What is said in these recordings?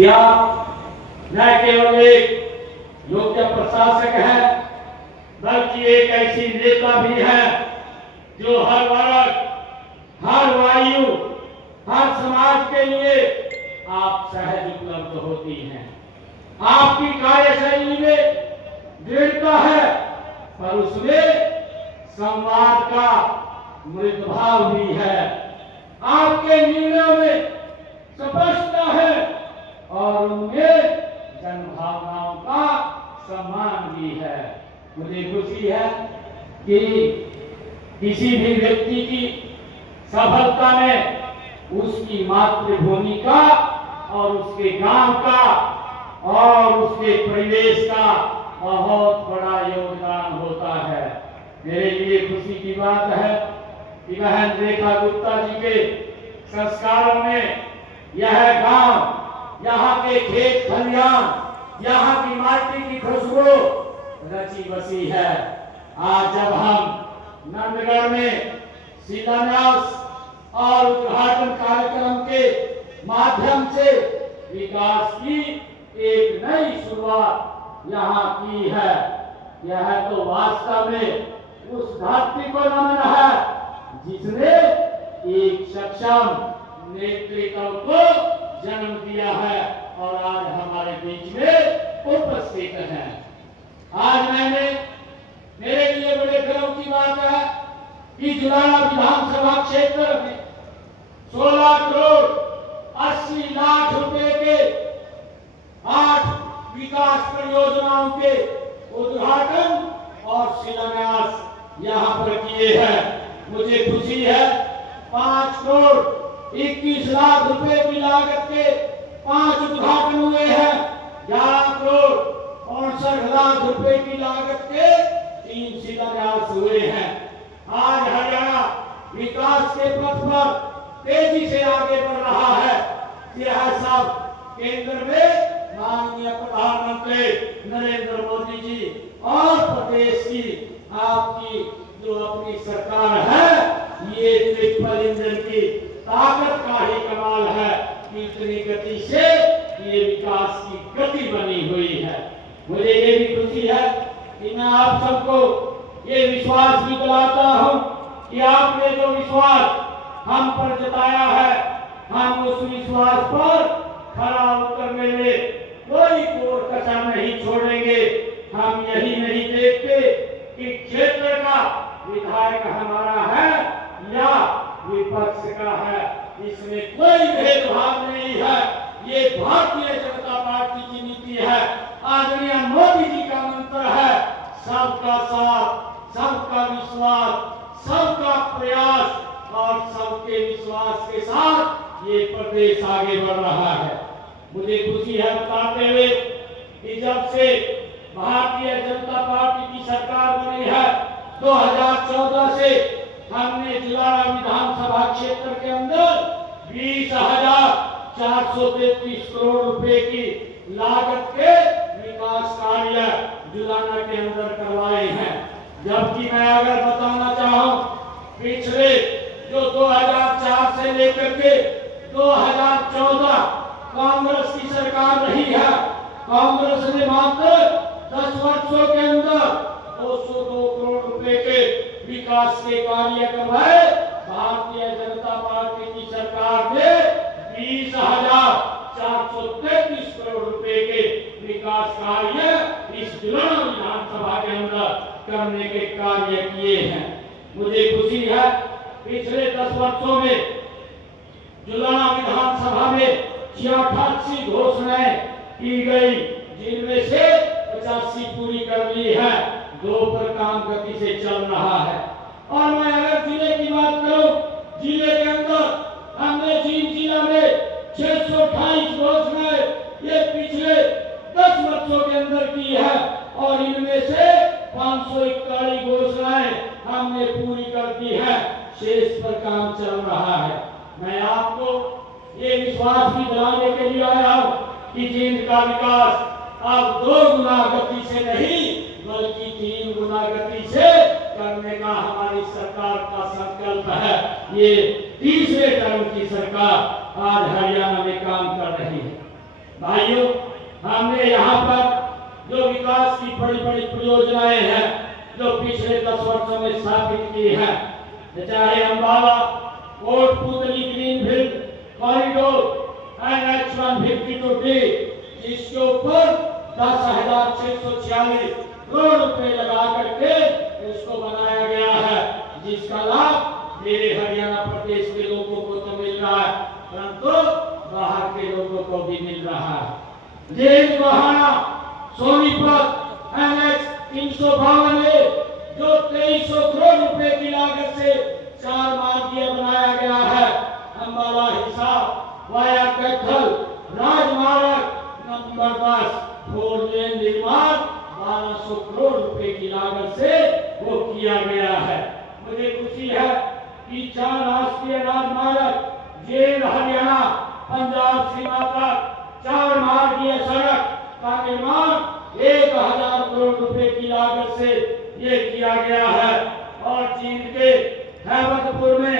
कि आप न केवल एक योग्य प्रशासक है बल्कि एक ऐसी नेता भी है जो हर वर्ग, हर वायु, हर समाज के लिए आप सहज उपलब्ध होती हैं। आपकी कार्यशैली में दृढ़ता है पर उसमें संवाद का मृद भाव भी है। आपके निर्णयों में स्पष्टता है और उनमें जन भावनाओं का सम्मान भी है। मुझे खुशी है कि किसी भी व्यक्ति की सफलता में उसकी मातृभूमि का और उसके गांव का और उसके परिवेश का बहुत बड़ा योगदान होता है। मेरे लिए खुशी की बात है कि बहन रेखा गुप्ता जी के संस्कारों में यह गांव, यहाँ के खेत खलियान, यहाँ की माटी की खुशबू रची बसी है। आज जब हम नंदगढ़ में शिलान्यास और उद्घाटन कार्यक्रम के माध्यम से विकास की एक नई शुरुआत यहाँ की है, यह तो वास्तव में उस धरती को नमन है जिसने एक सक्षम नेतृत्व को जन्म दिया है और आज हमारे बीच में उपस्थित है। आज मेरे लिए बड़े गर्व की बात है कि जुलाना विधानसभा क्षेत्र में 16 करोड़ 80 लाख रुपए के 8 विकास परियोजनाओं के उद्घाटन और शिलान्यास यहाँ पर किए हैं। मुझे खुशी है 5 करोड़ 21 लाख रुपए की लागत के 5 उद्घाटन हुए हैं। 11 करोड़ 69 लाख रुपए की लागत के 3 शिलान्यास हुए हैं। आज हरियाणा विकास के पथ पर तेजी से आगे बढ़ रहा है। यह सब केंद्र में माननीय प्रधानमंत्री नरेंद्र मोदी जी और प्रदेश की आपकी जो अपनी सरकार है, ये ट्रिपल इंजन की ताकत का ही कमाल है कि इतनी गति से ये विकास की गति बनी हुई है। मुझे ये भी खुशी है कि मैं आप सबको ये विश्वास भी दिलाता हूँ कि आपने जो विश्वास हम पर जताया है, हम उस विश्वास पर खरा उतरने में कोई कोर कसर नहीं छोड़ेंगे। हम यही नहीं देखते कि क्षेत्र का विधायक हमारा है या विपक्ष का है, इसमें कोई भेदभाव नहीं है। ये भारतीय जनता पार्टी की नीति है। आदरणीय मोदी जी का मंत्र है सबका साथ, सबका विश्वास, सबका प्रयास और सबके विश्वास के साथ ये प्रदेश आगे बढ़ रहा है। मुझे खुशी है बताते हुए कि जब से भारतीय जनता पार्टी की सरकार बनी है 2014 से हमने जिला विधानसभा क्षेत्र के अंदर 20,433 करोड़ रुपए की लागत के विकास कार्य जुलाना के अंदर करवाए हैं। जबकि मैं अगर बताना चाहूं पिछले जो 2004 से लेकर के 2014 कांग्रेस की सरकार रही है, कांग्रेस ने मात्र 10 वर्षों के अंदर 202 करोड़ रुपए के विकास के कार्य करवाए। भारतीय जनता पार्टी की सरकार ने 20,433 करोड़ रुपए के विकास कार्य इस जुलाना विधानसभा के अंदर करने के कार्य किए हैं। मुझे खुशी है पिछले 10 वर्षों में जुलाना विधानसभा में 88 घोषणाएं की गई, जिनमें से 85 पूरी कर ली है। 2 पर काम गति से चल रहा है। और मैं अगर जिले की बात करूं, जिले के अंदर हमने जींद जिला में 628 घोषणाएं ये पिछले 10 वर्षों के अंदर की है और इनमें से 541 घोषणाएं हमने पूरी कर दी है। शेष पर काम चल रहा है। मैं आपको ये विश्वास भी दिलाने के लिए आया हूं कि जींद का विकास अब 2 गुना गति से नहीं बल्कि 3 गुना गति से करने का हमारी सरकार का संकल्प है। ये तीसरे टर्म की सरकार आज हरियाणा में काम कर रही है। भाइयों, हमने यहाँ पर जो विकास की बड़ी बड़ी परियोजनाएं हैं जो पिछले 10 वर्षों में स्थापित की है, चाहे Ambala Kotputli greenfield corridor NH 152D, जिसके ऊपर 10,646 करोड़ रुपए लगा करके उसको बनाया गया है, जिसका लाभ मेरे हरियाणा प्रदेश के लोगों को तो मिल रहा है, परंतु बाहर के लोगों को भी मिल रहा है। जेल बहाना सोनीपत NH 352 जो 2300 करोड़ रुपए की लागत से 4 मार्गीय बनाया गया है, अम्बाला हिसार वाया कैथल राजमार्ग नंबर 10 फोर लेन निर्माण 1200 करोड़ रुपए की लागत से वो किया गया है। मुझे खुशी है कि 4 राष्ट्रीय राजमार्ग जेल हरियाणा पंजाब सीमा तक 4 मार्गीय सड़क का निर्माण 1000 करोड़ रुपए की लागत से ये किया गया है और चीन के हैबतपुर में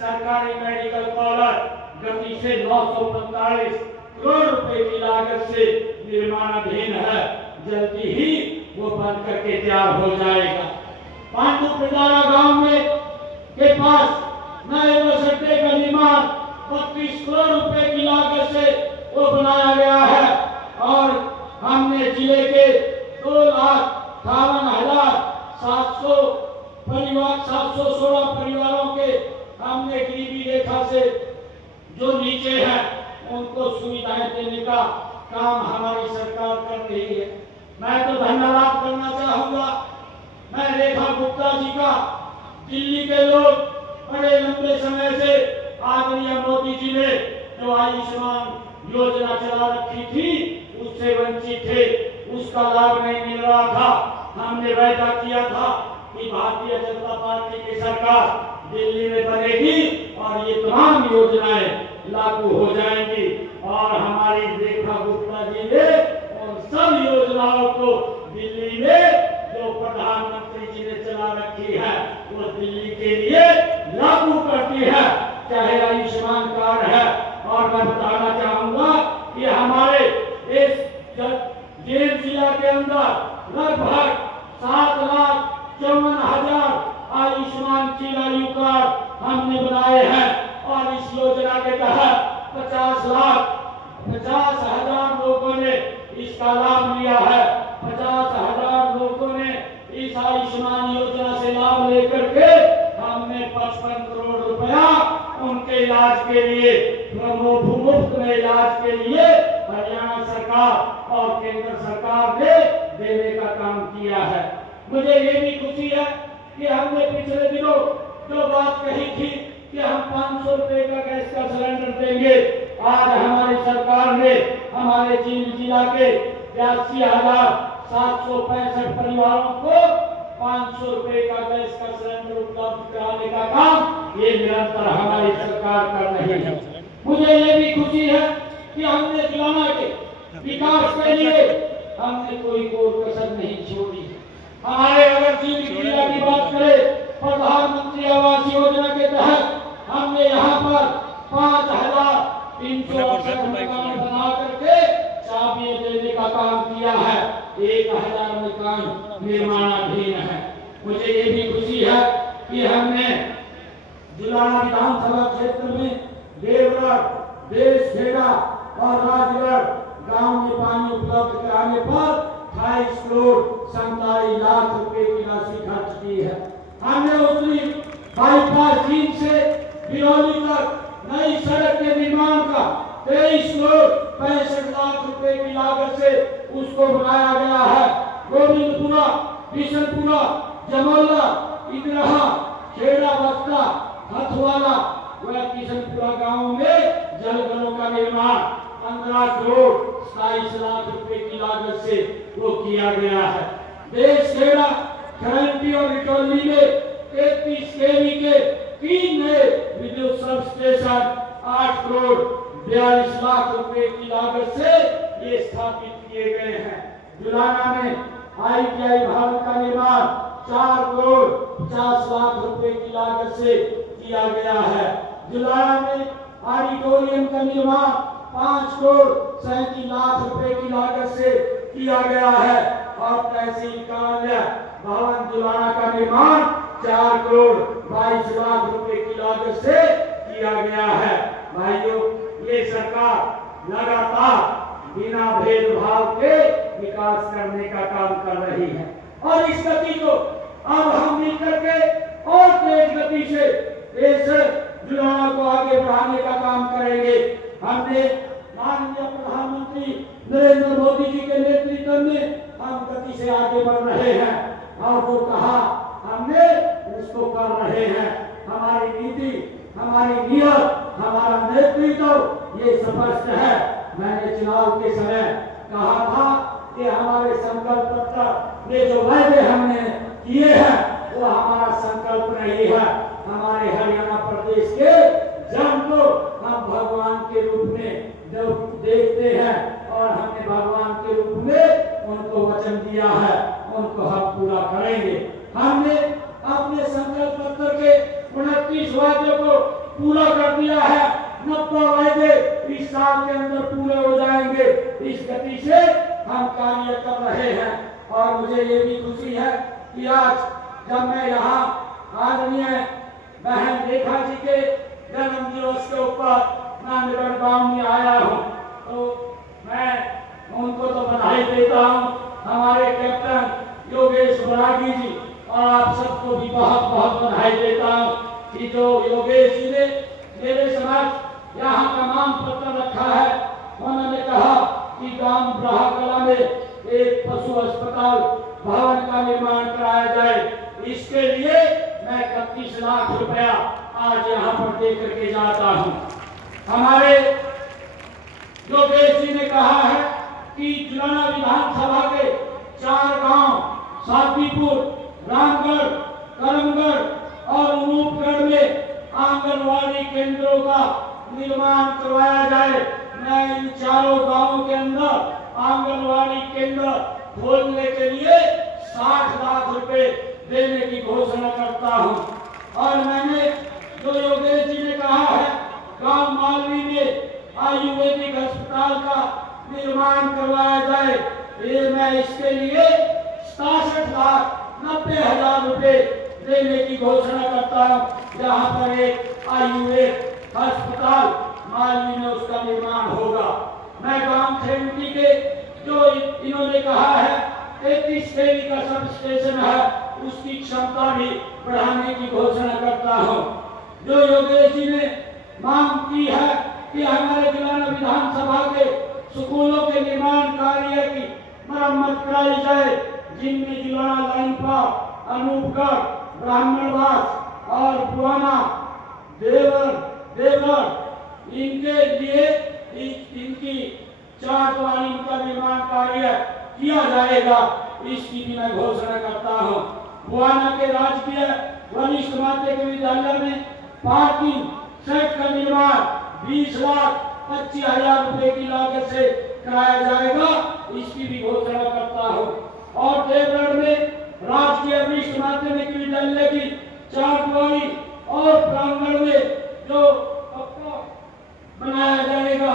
सरकारी मेडिकल कॉलेज गति से 945 करोड़ रुपए की लागत से निर्माणाधीन है, जल्दी ही वो बन करके तैयार हो जाएगा। पांडु प्रजारा गांव में के पास नए बस अड्डे का निर्माण 32 करोड़ रुपए की लागत से वो बनाया गया है और हमने जिले के 2,58,716 परिवारों के हमने गरीबी रेखा से जो नीचे हैं उनको सुविधाएं देने का काम हमारी सरकार कर रही है। मैं तो धन्यवाद करना चाहूंगा मैं रेखा गुप्ता जी का। दिल्ली के लोग बड़े लंबे समय से आदरणीय मोदी जी ने जो आयुष्मान योजना चला रखी थी उससे वंचित थे, उसका लाभ नहीं मिल रहा था। हमने वायदा किया था कि भारतीय जनता पार्टी की सरकार दिल्ली में बनेगी और ये तमाम योजनाएं लागू हो जाएंगी और हमारी रेखा गुप्ता जी ने और सब योजनाओं को दिल्ली में जो प्रधानमंत्री जी ने चला रखी है वो दिल्ली के लिए लागू करती है, चाहे आयुष्मान कार्ड है। और मैं बताना चाहूंगा कि हमारे इस जेल जिला के अंदर लगभग 7,54,000 आयुष्मान चिरायु कार्ड हमने बनाए हैं और इस योजना के तहत 50,00,000 लोगों ने इसका लाभ लिया है। 50,000 लोगों ने इस आयुष्मान योजना से लाभ लेकर के हमने 55 करोड़ रुपया उनके इलाज के लिए मुफ्त में इलाज के लिए हरियाणा सरकार और केंद्र सरकार ने देने का काम किया है। मुझे ये भी खुशी है कि हमने पिछले दिनों जो बात कही थी कि हम 500 रुपए का गैस का सिलेंडर देंगे, आज हमारी सरकार ने हमारे जिला के 82,765 परिवारों को 500 रुपए का गैस का सिलेंडर उपलब्ध कराने का काम ये निरंतर हमारी सरकार कर रही है। मुझे ये भी खुशी है कि हमने जुलाना के विकास के लिए हमने कोई कसर नहीं छोड़ी। हमारे अगर जिला की बात करें प्रधानमंत्री आवास योजना के तहत हमने यहाँ पर 5,368 मकान बना करके चाबियां देने का काम किया है। 1,000 मकान निर्माणाधीन है। मुझे ये भी खुशी है कि हमने जुलाना विधानसभा क्षेत्र में देवगढ़, देशखेड़ा और राजगढ़ गांव में पानी उपलब्ध कराने पर 28 करोड़ 47 लाख रुपए की राशि खर्च की है। हमने उत्तरी बाईपास चीन से बिरौली तक नई सड़क के निर्माण का 23 करोड़ 65 लाख रुपए की लागत से उसको बनाया गया है। गोविंदपुरा, बिशनपुरा, जमोला, इगरहा, खेड़ा बस्ता, हथवाला व किशनपुरा गांव में जलघरों का निर्माण 15 करोड़ 27 लाख रुपए की लागत से वो किया गया है। देशखेड़ा, खरंटी और रिटोली में 33 केवी के 3 नए विद्युत सब स्टेशन 8 करोड़ 42 लाख रुपए की लागत से ये स्थापित किए गए हैं। जुलाना में ITI भवन का निर्माण 4 करोड़ 50 लाख रुपए की लागत से किया गया है। जुलाना में ऑडिटोरियम का निर्माण 5,37,00,000 रुपए की लागत से किया गया है और तहसील कार्यालय भवन जुलाना का निर्माण 4,22,00,000 रुपए की लागत से किया गया है। भाइयों, ये सरकार लगातार बिना भेदभाव के विकास करने का काम कर रही है और इस गति को अब हम मिलकर के और तेज गति से इस जुलाना को आगे बढ़ाने का काम करेंगे। हमने माननीय प्रधानमंत्री नरेंद्र मोदी जी के नेतृत्व में हम गति से आगे बढ़ रहे हैं और जो कहा हमने उसको कर रहे हैं। हमारी नीति, हमारी नियत, हमारा नेतृत्व ये स्पष्ट है। मैंने चुनाव के समय कहा था कि हमारे संकल्प पत्र में जो वायदे हमने किए हैं वो हमारा संकल्प नहीं है। हमारे हरियाणा प्रदेश के जन को हम भगवान के रूप में देखते हैं और हमने भगवान के रूप में उनको वचन दिया है, उनको हम पूरा करेंगे। हमने अपने संकल्प पत्र के 29 वायदे को पूरा कर दिया है। 90 वायदे इस साल के अंदर पूरे हो जाएंगे। इस गति से हम कार्य कर रहे हैं और मुझे ये भी खुशी है कि आज जब मैं यहाँ आदरणीय बहन रेखा जी के जन्म दिवस के ऊपर नांदगढ़ गांव में आया हूँ तो मैं उनको तो बधाई देता हूँ। हमारे कैप्टन योगेश बरागी जी और आप सबको भी बहुत बहुत बधाई देता हूँ कि जो योगेश जी ने मेरे समक्ष यहाँ का नाम पत्र रखा है। उन्होंने कहा कि गांव ब्राहकला में एक पशु अस्पताल भवन का निर्माण कराया जाए। इसके लिए मैं 31 लाख रुपया आज यहाँ पर दे करके जाता हूँ। हमारे योगेश जी ने कहा है कि जुलाना विधानसभा के 4 गांव सादीपुर, रामगढ़, करमगढ़ और अनूपगढ़ में आंगनवाड़ी केंद्रों का निर्माण करवाया जाए। मैं इन चारों गांवों के अंदर आंगनवाड़ी केंद्र खोलने के लिए 60 लाख रुपए देने की घोषणा करता हूं। और मैंने जो योगेश जी ने कहा है गांव मालवी में आयुर्वेदिक अस्पताल का निर्माण करवाया जाए, ये मैं इसके लिए 67,90,000 रुपए देने की घोषणा करता हूँ। यहाँ पर एक आयुर्वेद अस्पताल मालवी में उसका निर्माण होगा। मैं गांव खेमटी के जो इन्होंने कहा है 33 केवी का सब स्टेशन है, उसकी क्षमता भी बढ़ाने की घोषणा करता हूँ। जो योगेश जी ने मांग की है कि हमारे जुलाना विधानसभा के स्कूलों के निर्माण कार्य की मरम्मत कराई जाए, जिनमें जुलाना लाइन पर, अनूपगढ़, ब्राह्मणवास और पुराना देवगढ़ इनके लिए इनकी 4 द्वार इनका निर्माण कार्य किया जाएगा, इसकी भी मैं घोषणा करता हूँ। बुआना के राजकीय वरिष्ठ माध्यमिक विद्यालय में पार्किंग सेट का निर्माण 20,25,000 रुपए की लागत से कराया जाएगा, इसकी भी घोषणा करता हूँ। और देवगढ़ में राजकीय वरिष्ठ माध्यमिक विद्यालय की 4 द्वारी और प्रांगण में जो बनाया जाएगा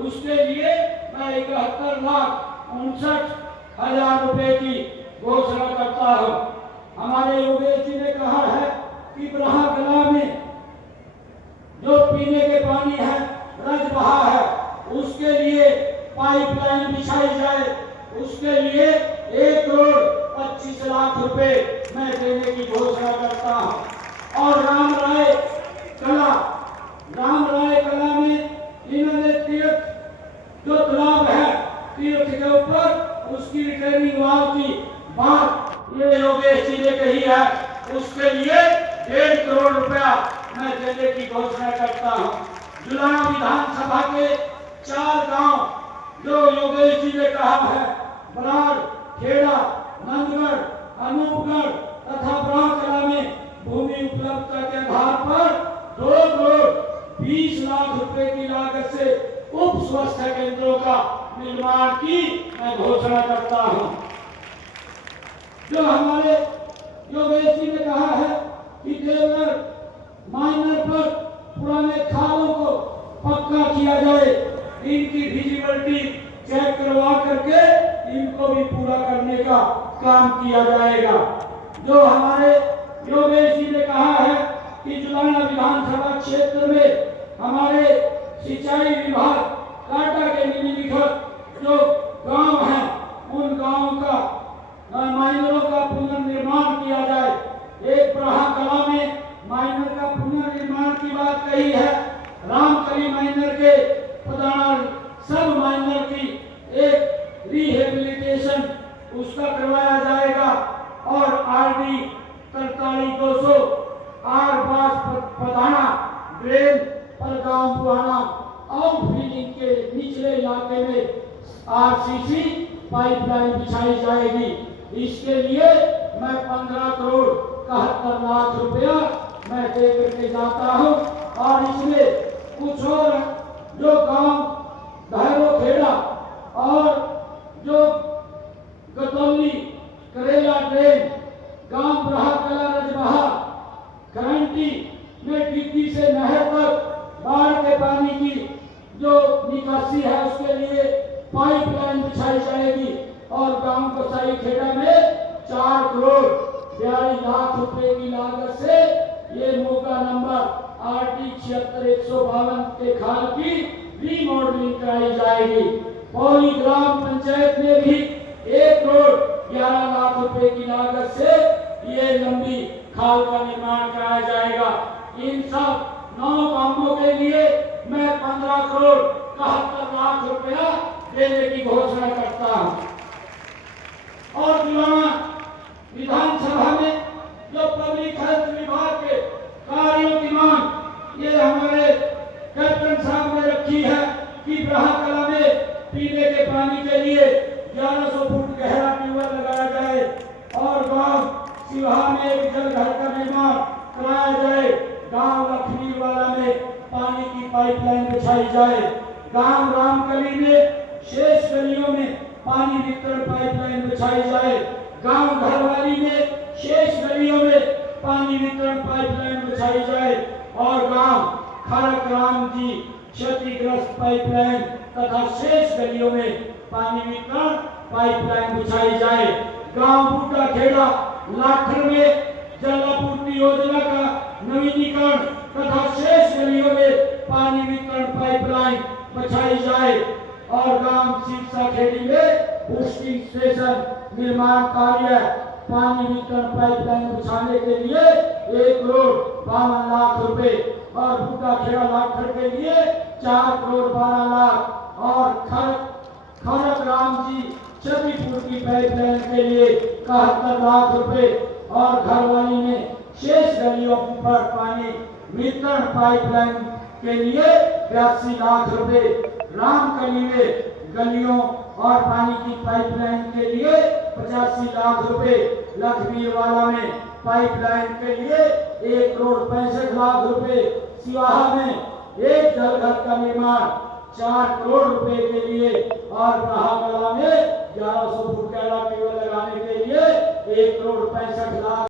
उसके लिए मैं 71,59,000 रुपए की घोषणा करता हूँ। हमारे योगेश जी ने कहा है कि ब्राहकला में जो पीने के पानी है रज बहा है, उसके लिए पाइपलाइन बिछाई जाए, उसके लिए 1,25,00,000 रुपए मैं देने की घोषणा करता हूँ। और राम राय कला में इन्होंने तीर्थ जो तालाब है तीर्थ के ऊपर उसकी रिटेनिंग वॉल की बात ये योगेश जी ने कही है, उसके लिए 1.5 करोड़ रुपया मैं देने की घोषणा करता हूँ। जुलाना विधानसभा के 4 गांव जो योगेश जी ने कहा है, बराड़, खेड़ा, नंदगढ़, अनूपगढ़ तथा ब्राहकला में भूमि उपलब्धता के आधार पर 2,20,00,000 रुपए की लागत से उप स्वास्थ्य केंद्रों का निर्माण की मैं घोषणा करता हूं। जो हमारे योगेश जी ने कहा है कि देवगढ़ माइनर पर पुराने खालों को पक्का किया जाए, इनकी फिजिबिलिटी चेक करवा करके इनको भी पूरा करने का काम किया जाएगा। जो हमारे योगेश जी ने कहा है कि जुलाना विधानसभा क्षेत्र में हमारे सिंचाई विभाग कांटा के निम्नलिखित जो गांव हैं उन गांवों का माइनरों का पुनर्निर्माण किया जाए। एक प्रहा कला में माइनर का पुनर्निर्माण की बात कही है। रामकली माइनर के पदाना सब माइनर की एक रिहेबिलिटेशन उसका करवाया जाएगा और RD 43-200 R-5 पदाना ड्रेन पर गांव पुराना आउट फील्डिंग के निचले इलाके में RCC पाइपलाइन बिछाई जाएगी। इसके लिए मैं 15 करोड़ 71 लाख रुपया मैं दे करके जाता हूं और इसमें कुछ और जो गांव धैरो खेड़ा और जो गतौली करेला ट्रेन गांव ब्रहा कला रजबहा गारंटी में डिग्गी से नहर तक बाढ़ के पानी की जो निकासी है उसके लिए पाइपलाइन बिछाई जाएगी और गांव गोसाई खेड़ा में 4 करोड़ 42 लाख रुपए की लागत से ये मौका नंबर RT 76-152 के खाल की रीमॉडलिंग कराई जाएगी। पौली ग्राम पंचायत में भी 1 करोड़ 11 लाख रुपए की लागत से ये लंबी खाल का निर्माण कराया जाएगा। इन सब 9 कामों के लिए मैं 15 करोड़ 71 लाख रुपया देने की घोषणा करता हूं। और जुलाना विधानसभा में जो पब्लिक हेल्थ विभाग के कार्यों की मांग ये हमारे कैप्टन साहब ने रखी है कि ब्रहा कला में पीने के पानी के लिए 1100 फुट गहरा ट्यूबवेल लगाया जाए और गांव सिवाहा में एक जल घर का निर्माण कराया जाए। गांव लक्ष्मीवाला में पानी की पाइपलाइन बिछाई जाए। गांव रामकली में शेष गलियों में पानी वितरण पाइपलाइन बिछाई जाए। गांव घरवाली में शेष गलियों में पानी वितरण पाइपलाइन बिछाई जाए और गांव खड़क राम जी क्षतिग्रस्त पाइपलाइन तथा शेष गलियों में पानी वितरण पाइपलाइन बिछाई जाए। गांव बूटा खेड़ा लाखड़ में जल आपूर्ति योजना का नवीनीकरण तथा शेष गलियों में पानी वितरण पाइपलाइन बिछाई जाए और गांव शिक्षा खेड़ी में पुष्टिंग स्टेशन निर्माण कार्य पानी वितरण पाइपलाइन बिछाने के लिए 1 करोड़ 52 लाख रुपए और बूटा खेड़ा लाखड़ के लिए 4 करोड़ 12 लाख और खड़क राम जी क्षतिपूर्ति पाइपलाइन के लिए 71 लाख रुपए और घरवाली में शेष गलियों पर पानी वितरण पाइपलाइन के लिए 82 लाख रुपए। रामकली में गलियों और पानी की पाइपलाइन के लिए 85 लाख रुपए। लक्ष्मीवाला में पाइपलाइन के लिए 1 करोड़ 65 लाख रुपए। सिवाहा में एक जलघर का निर्माण 4 करोड़ रुपए के लिए और ब्रहा कला में 1100 फुट गहरा ट्यूबवेल लगाने के लिए 1 करोड़ 65 लाख